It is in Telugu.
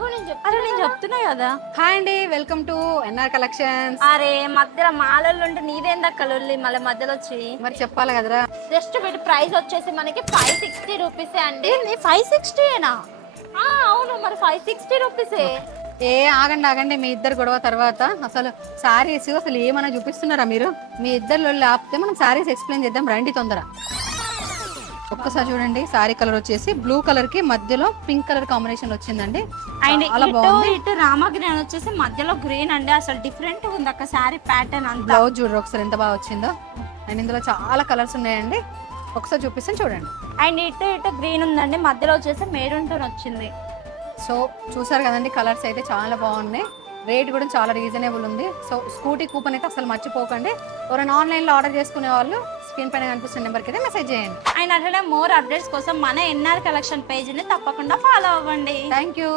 ఆగు నేను చెప్తున్నా కదా. హాయ్ అండి, వెల్కమ్ టు ఎన్ఆర్ కలెక్షన్స్. అరే మధ్యలో మాలల్లో ఉంటే నీదేందక్క లొల్లి మళ్ళీ మధ్యలో వచ్చి. మరి చెప్పాలి కదరా. జస్ట్ వీటి ప్రైస్ వచ్చేసి మనకి 560 రూపీసే అండి. 560ఏనా? అవును, మరి 560 రూపీసే. ఆగండి మీ ఇద్దరు గొడవ తర్వాత. అసలు శారీస్ అసలు ఏమైనా చూపిస్తున్నారా మీరు? మీ ఇద్దరు ఆపితే మనం శారీస్ ఎక్స్ప్లెయిన్ చేద్దాం, రండి తొందర. ఒక్కసారి చూడండి, సారీ కలర్ వచ్చేసి బ్లూ కలర్ కి మధ్యలో పింక్ కలర్ కాంబినేషన్ వచ్చిందండి. అండ్ ఇటు రామ గ్రీన్ వచ్చేసి మధ్యలో గ్రీన్ అండి. అసలు డిఫరెంట్ ఉంది అక్క సారీ ప్యాటర్న్ అంతా. బ్లౌజ్ చూడరు ఒకసారి ఎంత బాగా వచ్చిందో. అండ్ ఇందులో చాలా కలర్స్ ఉన్నాయండి, ఒకసారి చూపిస్తాను చూడండి. అండ్ ఇటు గ్రీన్ ఉందండి, మధ్యలో వచ్చేసి మెరూన్ టోన్ వచ్చింది. సో చూసారు కదండి, కలర్స్ అయితే చాలా బాగున్నాయి. రేట్ కూడా చాలా రీజనబుల్ ఉంది. సో స్కూటీ కూపన్ అయితే అసలు మర్చిపోకండి. ఎవరైనా ఆన్లైన్లో ఆర్డర్ చేసుకునే వాళ్ళు స్క్రీన్ పైన కనిపిస్తున్న నెంబర్కి అయితే మెసేజ్ చేయండి. అండ్ అట్లనే మోర్ అప్డేట్స్ కోసం మన ఎన్ఆర్ కలెక్షన్ పేజ్ని తప్పకుండా ఫాలో అవ్వండి. Thank you.